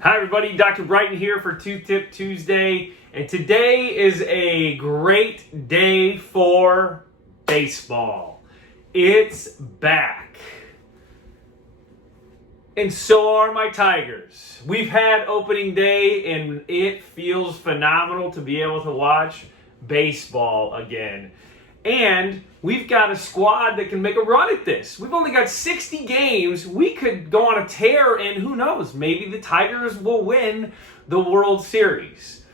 Hi everybody, Dr. Bryton here for Tip Tuesday, and today is a great day for baseball. It's back. And so are my Tigers. We've had opening day and it feels phenomenal to be able to watch baseball again. And we've got a squad that can make a run at this. We've only got 60 games. We could go on a tear, and who knows, maybe the Tigers will win the World Series.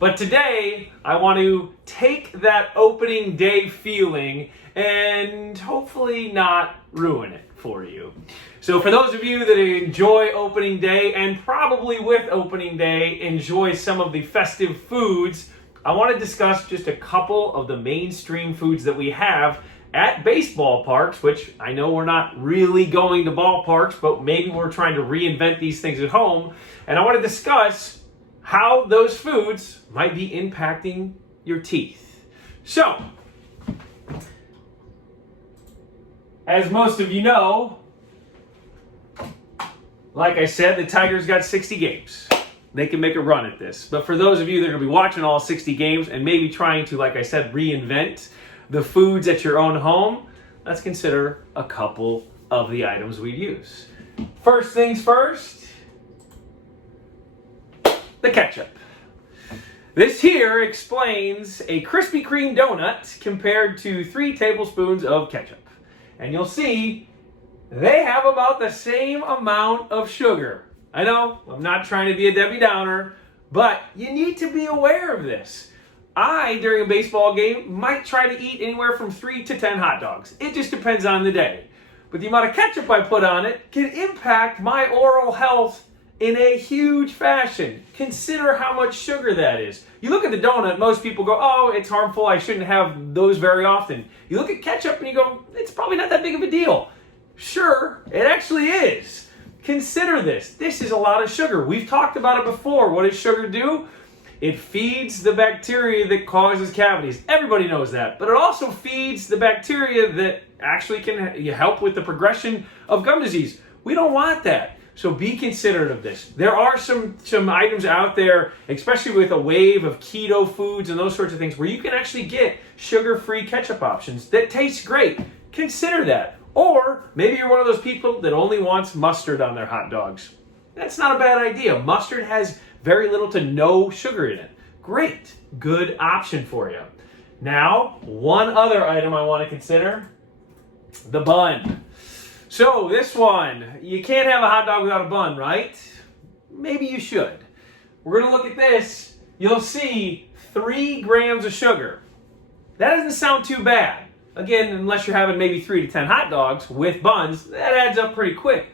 But today, I want to take that opening day feeling and hopefully not ruin it for you. So for those of you that enjoy opening day, and probably with opening day enjoy some of the festive foods, I want to discuss just a couple of the mainstream foods that we have at baseball parks, which I know we're not really going to ballparks, but maybe we're trying to reinvent these things at home. And I want to discuss how those foods might be impacting your teeth. So, as most of you know, like I said, the Tigers got 60 games. They can make a run at this. But for those of you that are going to be watching all 60 games and maybe trying to, like I said, reinvent the foods at your own home, let's consider a couple of the items we use. First things first, the ketchup. This here explains a Krispy Kreme donut compared to 3 tablespoons of ketchup. And you'll see they have about the same amount of sugar. I know, I'm not trying to be a Debbie Downer, but you need to be aware of this. I, during a baseball game, might try to eat anywhere from 3 to 10 hot dogs. It just depends on the day. But the amount of ketchup I put on it can impact my oral health in a huge fashion. Consider how much sugar that is. You look at the donut, most people go, oh, it's harmful, I shouldn't have those very often. You look at ketchup and you go, it's probably not that big of a deal. Sure, it actually is. Consider this. This is a lot of sugar. We've talked about it before. What does sugar do? It feeds the bacteria that causes cavities. Everybody knows that. But it also feeds the bacteria that actually can help with the progression of gum disease. We don't want that. So be considerate of this. There are some items out there, especially with a wave of keto foods and those sorts of things, where you can actually get sugar-free ketchup options that taste great. Consider that. Or maybe you're one of those people that only wants mustard on their hot dogs. That's not a bad idea. Mustard has very little to no sugar in it. Great, good option for you. Now, one other item I want to consider, the bun. So this one, you can't have a hot dog without a bun, right? Maybe you should. We're going to look at this. You'll see 3 grams of sugar. That doesn't sound too bad. Again, unless you're having maybe 3 to 10 hot dogs with buns, that adds up pretty quick.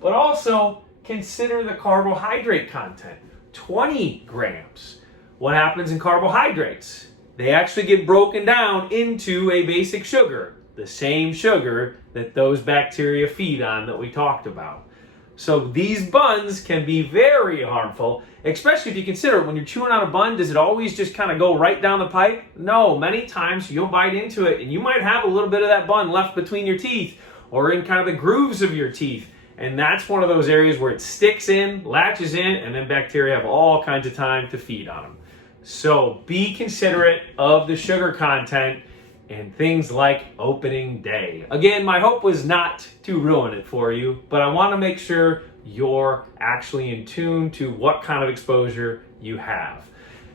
But also, consider the carbohydrate content. 20 grams. What happens in carbohydrates? They actually get broken down into a basic sugar, the same sugar that those bacteria feed on that we talked about. So these buns can be very harmful, especially if you consider when you're chewing on a bun, does it always just kind of go right down the pipe? No, many times you'll bite into it and you might have a little bit of that bun left between your teeth or in kind of the grooves of your teeth. And that's one of those areas where it sticks in, latches in, and then bacteria have all kinds of time to feed on them. So be considerate of the sugar content and things like opening day. Again, my hope was not to ruin it for you, but I want to make sure you're actually in tune to what kind of exposure you have.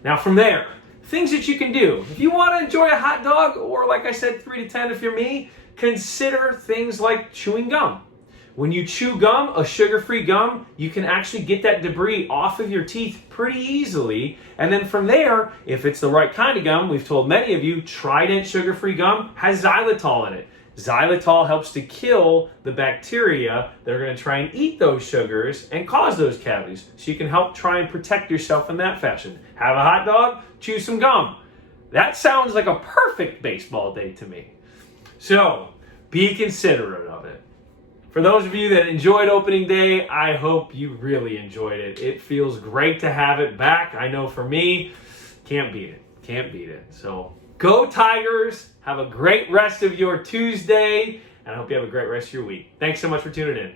Now from there, things that you can do. If you want to enjoy a hot dog, or like I said, 3 to 10 if you're me, consider things like chewing gum. When you chew gum, a sugar-free gum, you can actually get that debris off of your teeth pretty easily. And then from there, if it's the right kind of gum, we've told many of you, Trident sugar-free gum has xylitol in it. Xylitol helps to kill the bacteria that are going to try and eat those sugars and cause those cavities. So you can help try and protect yourself in that fashion. Have a hot dog, chew some gum. That sounds like a perfect baseball day to me. So be considerate of it. For those of you that enjoyed opening day, I hope you really enjoyed it. It feels great to have it back. I know for me, can't beat it. Can't beat it. So go Tigers. Have a great rest of your Tuesday, and I hope you have a great rest of your week. Thanks so much for tuning in.